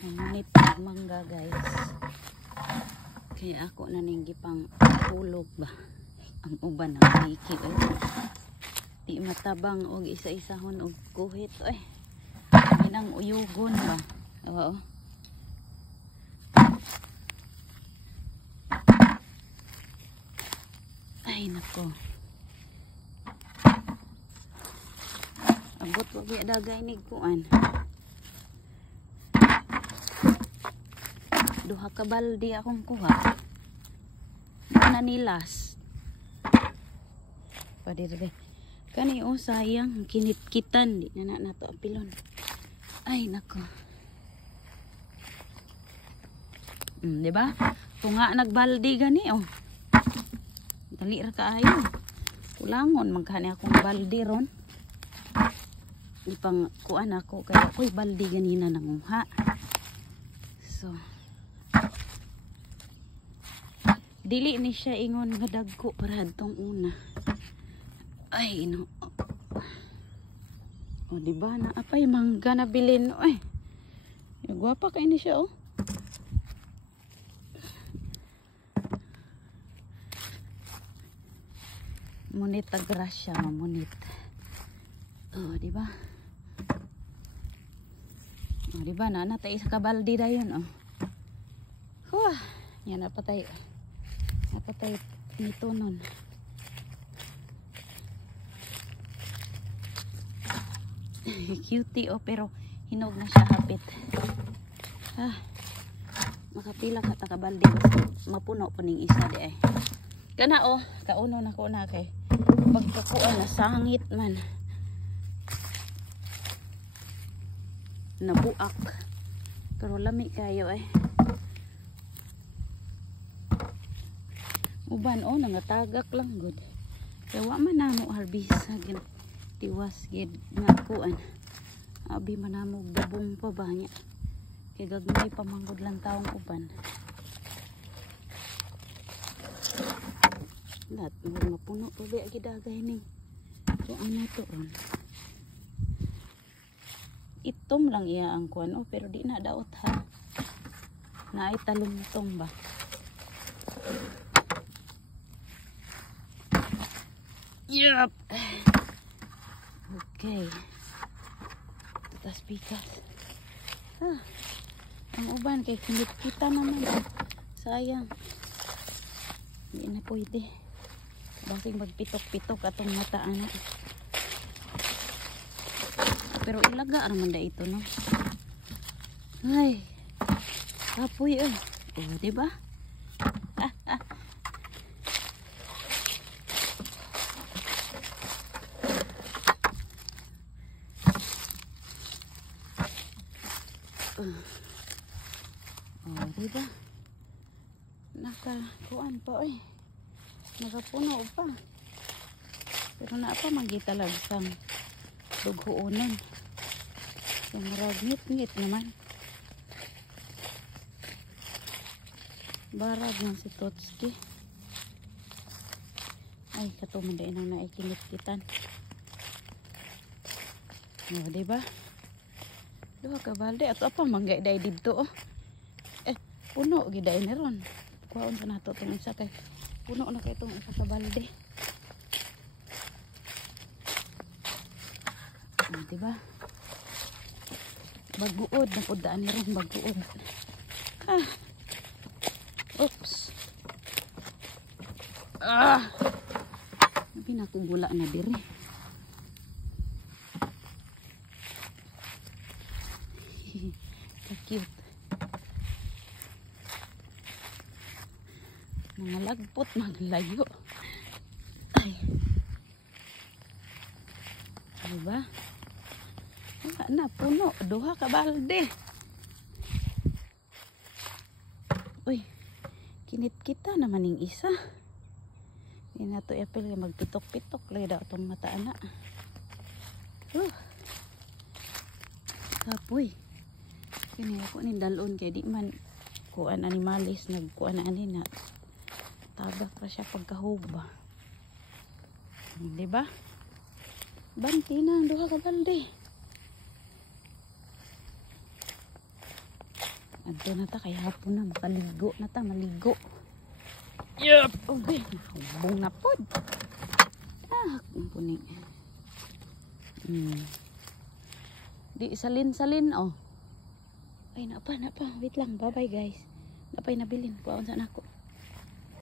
Mamunit mangga guys. Kaya ako na ninggi pang hulog ba. Ang uban ng liki ay. Di matabang og isa-isahon og kuhit ay. Inang uyugon ba. Oo. Ay nako. Abot wag ya dagay ni kuan. Duha ka balde akong kuha. Nanilas. Padire. Kani o sayang kinit-kitan di na nato apilon. Ay nako. Di ba? Tunga nagbalde gani oh. Dali ra kaayo. Kulangon magkani akong balde ron. Ipang kuan ako kaya ako'y balde ganina nanguha. So dili ni siya ingon nga dagko para adtong una. Ay no. O di ba na apay mangga na bilin oy. Gwapa kay ni siya oh. Munit agrasya mamunit. Oh di ba? Oh di ba na natay sa kabaldi dayon oh. Huh, yan napatay. Napatay nito nun. Cutie oh pero hinog na siya hapit. Ah, makapila ka takabaldi mapuno pa ning isa di ay. Kana oh, kauno na ko na kay pagkakuan na sangit man. Nabuak. Pero lami kayo eh. Uban oh nangatagak lang good. Kaya wa man namo harbisa gid tiwas gid nga kuan. Abi man namo bubong pa ba nya. Kay gagmay pa manggod lang taong uban. Lat mapuno pa ba gid dagay ning. Kuan na to on. Itom lang iya ang kuan oh pero di na daot ha. Naay talumtong ba. Yup. Okay. Tatas pikas. Ah. Ang uban kay kinit kita naman. Sayang. Hindi na pwede. Basing magpitok-pitok atong mata ana. Pero ilaga naman da ito no. Ay. Kapoy oh. Oh, di ba? Oh, diba? Nakakuan pa oy. Nakapuno pa. Pero na pa magitalag sang dughuonon. Yung ragngit-ngit naman. Barag ng si Totski. Ay, katumanday nang naikinit-kitan. Oh, diba? Duha ka balde ato apa manggay day didto oh. Puno giday ni ron. Kuhaon sa nato tong isa kay puno na kay tong isa ka balde. Diba? Baguod na pudaan ni ron baguod. Ah. Oops. Ah. Nabi na ko gula na diri. Cute. Mga lagpot, maglayo. Ay. Diba? Wala na, puno. Duha ka balde. Uy, kinit kita naman yung isa. Hindi na ito apel magpitok-pitok. Lagi daw itong mata na. Kapoy. Kini ako ni dalon kay di man kuan animalis nagkuan ani na tabak pa siya pagkahuba. Di ba? Banti na ang duha ka balde. Adto na ta kay hapon na makaligo na ta, maligo. Yup. Okay, hubong na pod. Kumpuni. Di salin oh. Ay napa. Wait lang. Bye-bye guys. Napay nabilin. Kuwaon sa nako.